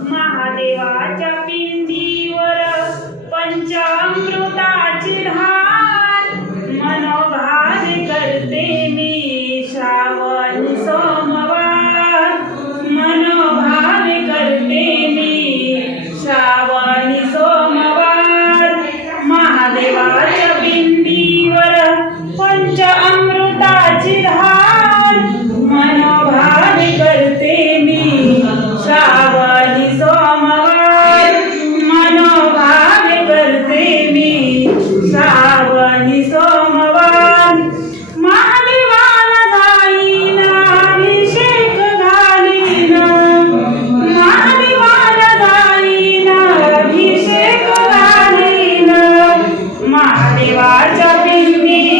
महादेवाच्या पिंडीवर पंचामृता परिवार जब हिंदी